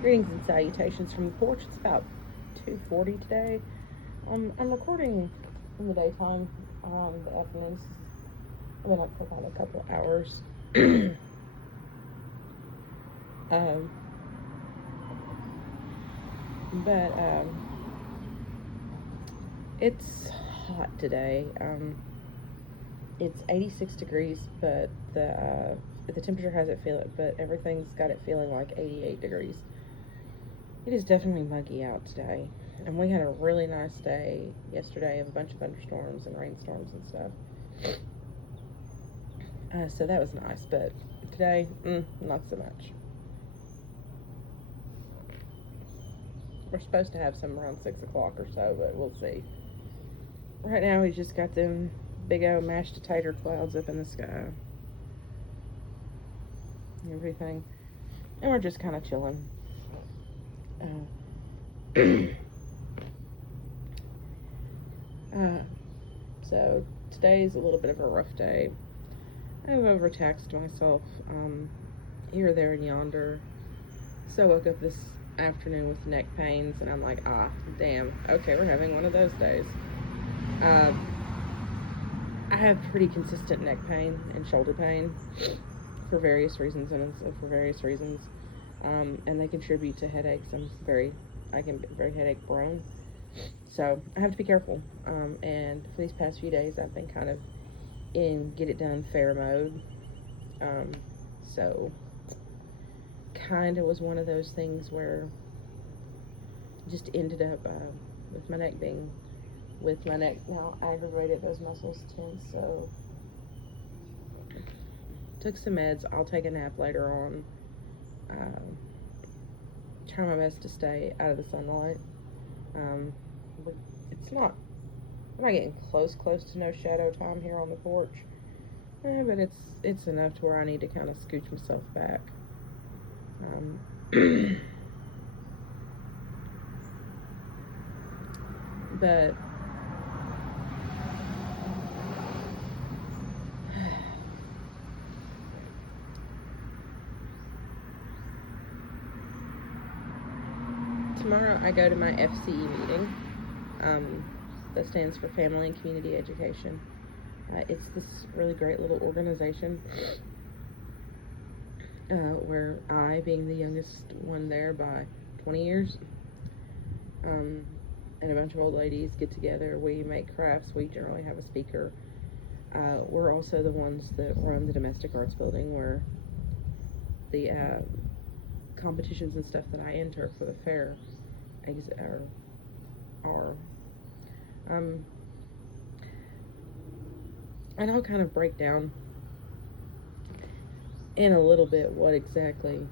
Greetings and salutations from the porch. It's about 2:40 today. I'm recording in the daytime. The afternoons, I've been up for about a couple of hours. um, but it's hot today. It's 86 degrees, but the temperature has it feel it, but everything's got it feeling like 88 degrees. It is definitely muggy out today, and we had a really nice day yesterday of a bunch of thunderstorms and rainstorms and stuff. So that was nice, but today, not so much. We're supposed to have some around 6 o'clock or so, but we'll see. Right now, we just got them big old mashed potato clouds up in the sky and everything, and we're just kind of chilling. So today's a little bit of a rough day. I've overtaxed myself here, there, and yonder. So I woke up this afternoon with neck pains, and I'm like, damn, okay, we're having one of those days. I have pretty consistent neck pain and shoulder pain for various reasons, and they contribute to headaches. I can be very headache prone, so I have to be careful. And for these past few days, I've been kind of in get it done fair mode. So kind of was one of those things where just ended up with my neck now aggravated, those muscles tense. So took some meds. I'll take a nap later on. Try my best to stay out of the sunlight. We're not getting close to no shadow time here on the porch, but it's enough to where I need to kind of scooch myself back. But tomorrow I go to my FCE meeting. That stands for Family and Community Education. It's this really great little organization where I, being the youngest one there by 20 years, and a bunch of old ladies get together. We make crafts. We generally have a speaker. We're also the ones that run the domestic arts building, where the competitions and stuff that I enter for the fair are. And I'll kind of break down in a little bit what exactly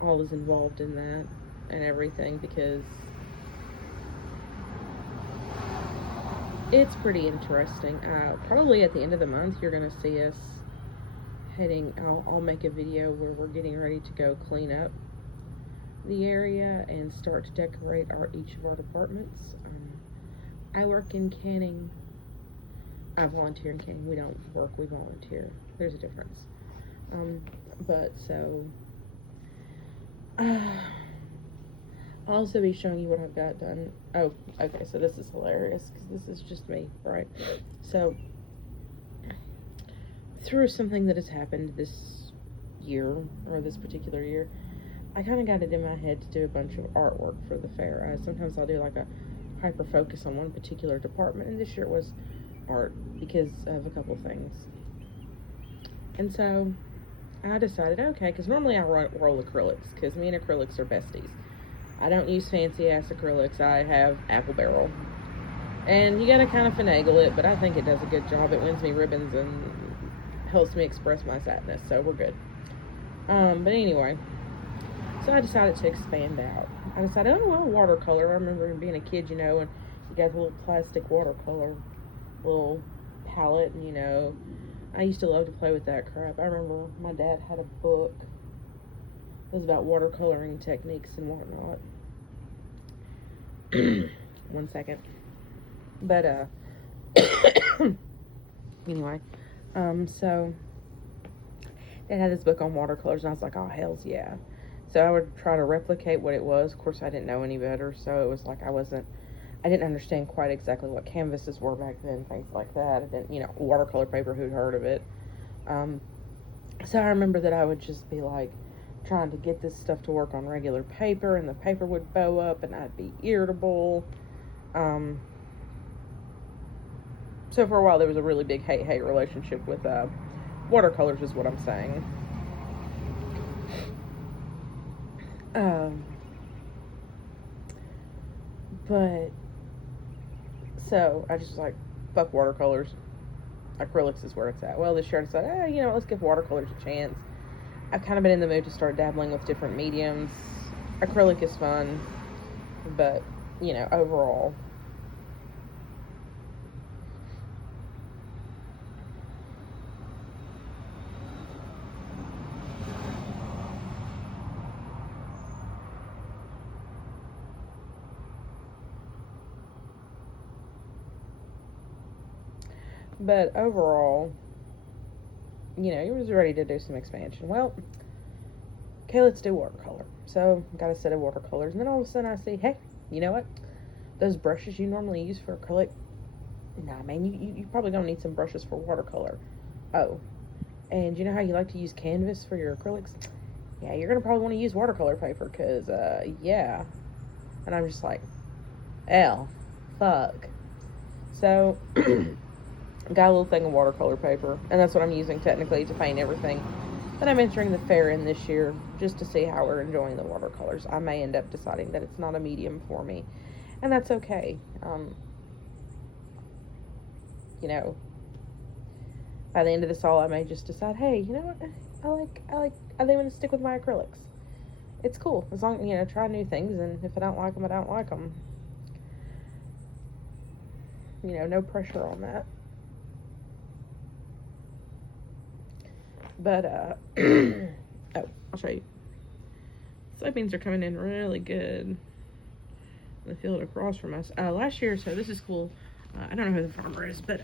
all is involved in that and everything, because it's pretty interesting. Probably at the end of the month, you're going to see us heading. I'll make a video where we're getting ready to go clean up the area and start to decorate each of our departments. I work in canning. I volunteer in canning. We don't work, we volunteer. There's a difference. I'll also be showing you what I've got done. Oh, okay, so this is hilarious, because this is just me, right? So, through something that has happened this year, or this particular year, I kind of got it in my head to do a bunch of artwork for the fair. Sometimes I'll do like a hyper focus on one particular department, and this year it was art because of a couple things. And so I decided, okay, because normally I roll acrylics, because me and acrylics are besties. I don't use fancy ass acrylics. I have Apple Barrel, and you gotta kind of finagle it, but I think it does a good job. It wins me ribbons and helps me express my sadness, so we're good. But anyway, so I decided to expand out. I decided, watercolor. I remember being a kid, and you got the little plastic watercolor little palette, and I used to love to play with that crap. I remember my dad had a book. It was about watercoloring techniques and whatnot. One second. But anyway, so Dad had this book on watercolors, and I was like, oh, hells yeah. So I would try to replicate what it was. Of course, I didn't know any better, so it was like I didn't understand quite exactly what canvases were back then, things like that. I didn't, watercolor paper, who'd heard of it? Um, so I remember that I would just be like trying to get this stuff to work on regular paper, and the paper would bow up, and I'd be irritable. So for a while, there was a really big hate-hate relationship with watercolors, is what I'm saying. But so I just was like, fuck watercolors. Acrylics is where it's at. Well, this year I decided, let's give watercolors a chance. I've kind of been in the mood to start dabbling with different mediums. Acrylic is fun, but, overall. But overall, he was ready to do some expansion. Well, okay, let's do watercolor. So, got a set of watercolors, and then all of a sudden I see, hey, you know what? Those brushes you normally use for acrylic, nah, man, you probably gonna need some brushes for watercolor. Oh, and you know how you like to use canvas for your acrylics? Yeah, you're gonna probably want to use watercolor paper, cause yeah. And I'm just like, L, fuck. So, got a little thing of watercolor paper, and that's what I'm using technically to paint everything that I'm entering the fair in this year, just to see how we're enjoying the watercolors. I may end up deciding that it's not a medium for me, and that's okay. By the end of this all, I may just decide, hey, you know what? I think I'm gonna stick with my acrylics. It's cool as long try new things, and if I don't like them, I don't like them. No pressure on that. But oh, I'll show you. Soybeans are coming in really good in the field across from us. Last year, so this is cool. I don't know who the farmer is, but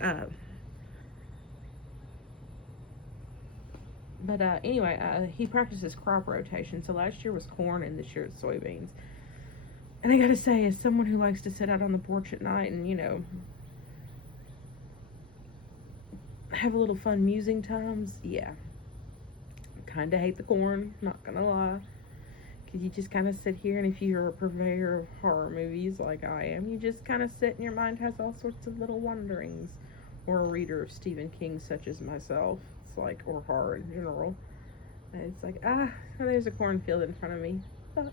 anyway, he practices crop rotation. So last year was corn, and this year it's soybeans. And I gotta say, as someone who likes to sit out on the porch at night and have a little fun musing times, yeah, kind of hate the corn, not gonna lie, because you just kind of sit here, and if you're a purveyor of horror movies like I am, you just kind of sit and your mind has all sorts of little wonderings, or a reader of Stephen King such as myself, it's like, or horror in general, and it's like, there's a cornfield in front of me, fuck,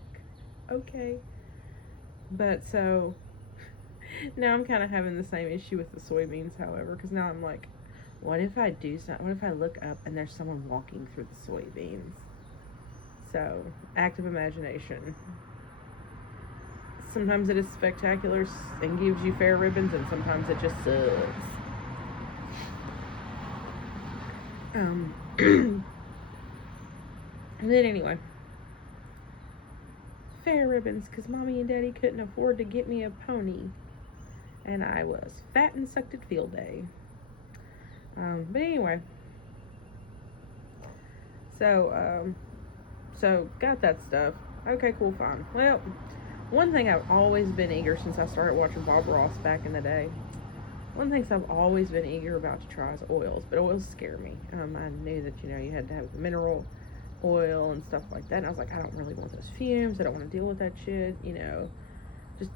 okay. But so now I'm kind of having the same issue with the soybeans, however, because now I'm like, what if I do something? What if I look up and there's someone walking through the soybeans? So, active imagination. Sometimes it is spectacular and gives you fair ribbons, and sometimes it just sucks. And then anyway, fair ribbons, because mommy and daddy couldn't afford to get me a pony, and I was fat and sucked at field day. But anyway, so got that stuff. Okay, cool, fine. Well, one thing I've always been eager since I started watching Bob Ross back in the day, one thing I've always been eager about to try is oils, but oils scare me. I knew that, you had to have the mineral oil and stuff like that, and I was like, I don't really want those fumes, I don't want to deal with that shit, just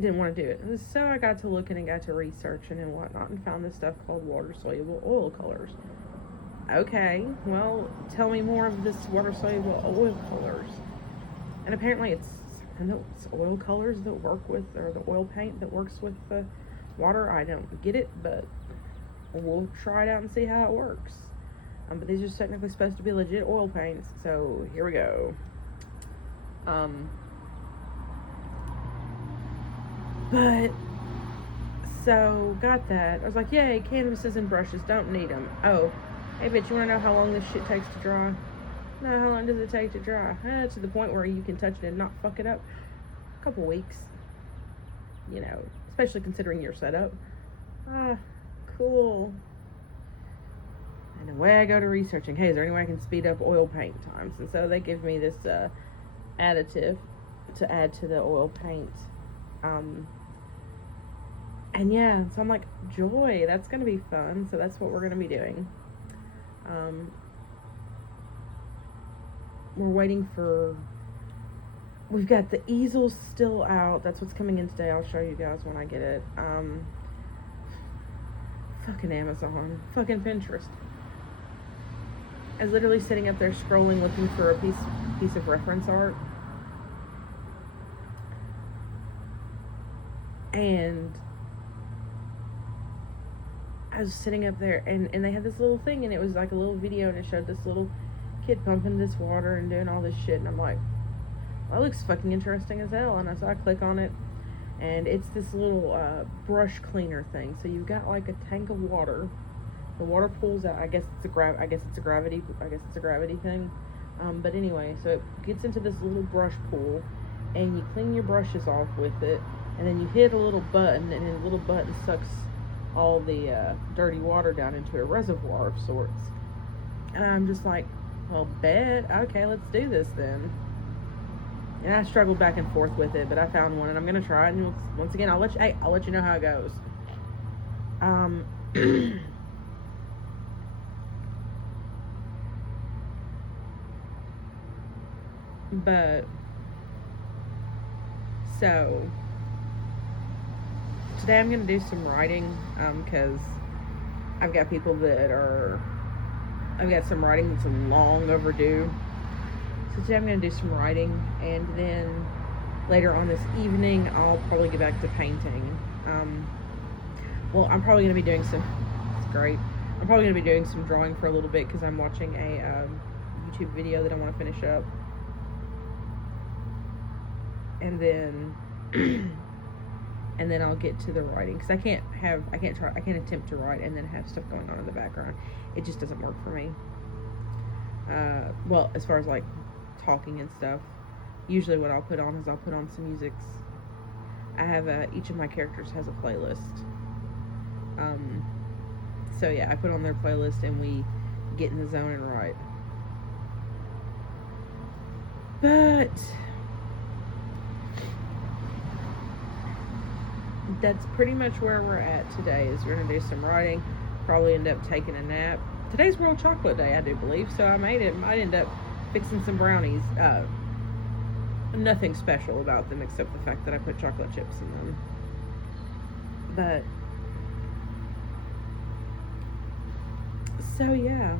didn't want to do it. So I got to looking and got to researching and whatnot, and found this stuff called water-soluble oil colors. Okay, well, tell me more of this water-soluble oil colors. And apparently it's oil colors that work with, or the oil paint that works with the water. I don't get it, but we'll try it out and see how it works. But these are technically supposed to be legit oil paints, so here we go. But, so, got that. I was like, yay, canvases and brushes, don't need them. Oh, hey, bitch, you want to know how long this shit takes to dry? No, how long does it take to dry? To the point where you can touch it and not fuck it up. A couple weeks. Especially considering your setup. Cool. And away I go to researching, hey, is there any way I can speed up oil paint times? And so they give me this additive to add to the oil paint. And yeah, so I'm like, joy, that's going to be fun. So that's what we're going to be doing. We're waiting for, we've got the easels still out. That's what's coming in today. I'll show you guys when I get it. Fucking Amazon. Fucking Pinterest. I was literally sitting up there scrolling, looking for a piece of reference art. And I was sitting up there, and they had this little thing, and it was like a little video, and it showed this little kid pumping this water and doing all this shit, and I'm like, well, that looks fucking interesting as hell. And so I click on it, and it's this little brush cleaner thing. So you've got like a tank of water. The water pulls out. I guess it's a gravity thing. But anyway, so it gets into this little brush pool, and you clean your brushes off with it, and then you hit a little button, and then the little button sucks all the dirty water down into a reservoir of sorts. And I'm just like, well, bet. Okay, let's do this then. And I struggled back and forth with it, but I found one, and I'm gonna try it. And once again, I'll let you know how it goes. But so today I'm gonna do some writing, because I've got some writing that's long overdue. So today I'm going to do some writing, and then later on this evening I'll probably get back to painting. Well, I'm probably going to be doing some, it's great, I'm probably going to be doing some drawing for a little bit, because I'm watching a YouTube video that I want to finish up. And then I'll get to the writing, because I can't attempt to write and then have stuff going on in the background. It just doesn't work for me. Well, as far as like talking and stuff, usually what I'll put on is I'll put on some music. I have each of my characters has a playlist. So yeah, I put on their playlist and we get in the zone and write. But that's pretty much where we're at today. Is we're gonna do some writing, probably end up taking a nap. Today's World Chocolate Day, I do believe, so I might end up fixing some brownies. Nothing special about them except the fact that I put chocolate chips in them. But so yeah,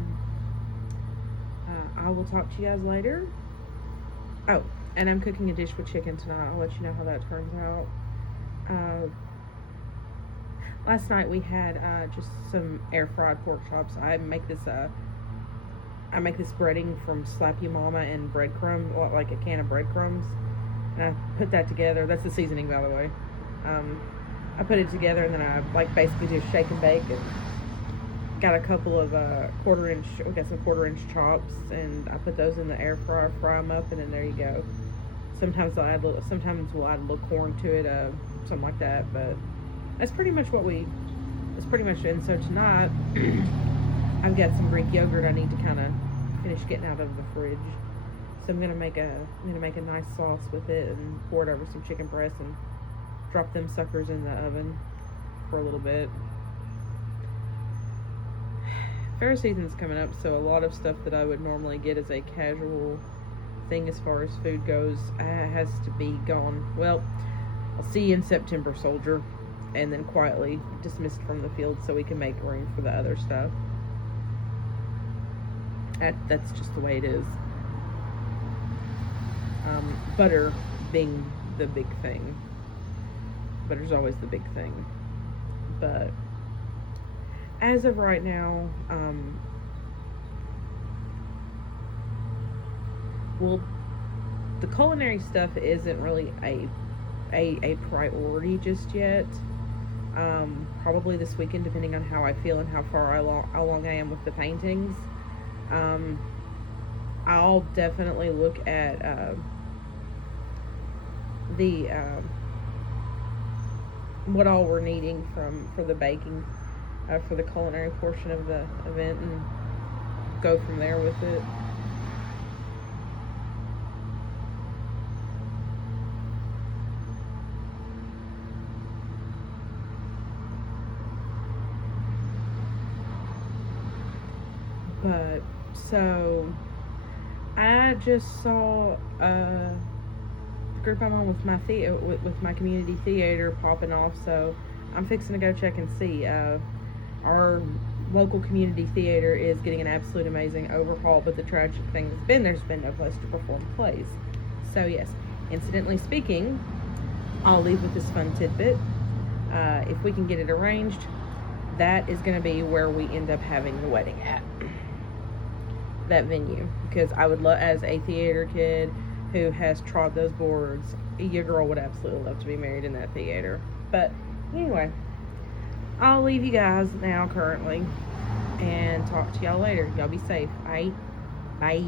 I will talk to you guys later. Oh, and I'm cooking a dish with chicken tonight. I'll let you know how that turns out. Last night we had just some air fried pork chops. I make this breading from Slap You Mama and breadcrumbs, like a can of breadcrumbs, and I put that together. That's the seasoning, by the way. I put it together, and then I basically do shake and bake. And got a couple of we got some quarter-inch chops, and I put those in the air fryer, fry them up, and then there you go. Sometimes we'll add a little corn to it, something like that. But that's pretty much it. And so tonight, I've got some Greek yogurt I need to kind of finish getting out of the fridge. So I'm gonna make a nice sauce with it and pour it over some chicken breasts and drop them suckers in the oven for a little bit. Fair season's coming up, so a lot of stuff that I would normally get as a casual thing as far as food goes has to be gone. Well, I'll see you in September, soldier. And then quietly dismissed from the field so we can make room for the other stuff. That's just the way it is. Butter being the big thing. Butter's always the big thing. But as of right now, well, the culinary stuff isn't really a priority just yet. Probably this weekend, depending on how I feel and how long I am with the paintings. I'll definitely look at what all we're needing for the baking, for the culinary portion of the event, and go from there with it. But so I just saw the group I'm on with my with my community theater popping off, so I'm fixing to go check and see. Our local community theater is getting an absolute amazing overhaul, but the tragic thing has been there's been no place to perform plays. So yes, incidentally speaking, I'll leave with this fun tidbit. If we can get it arranged, that is going to be where we end up having the wedding at. That venue, because I would love, as a theater kid who has trod those boards, your girl would absolutely love to be married in that theater. But anyway, I'll leave you guys now currently and talk to y'all later. Y'all be safe. Bye.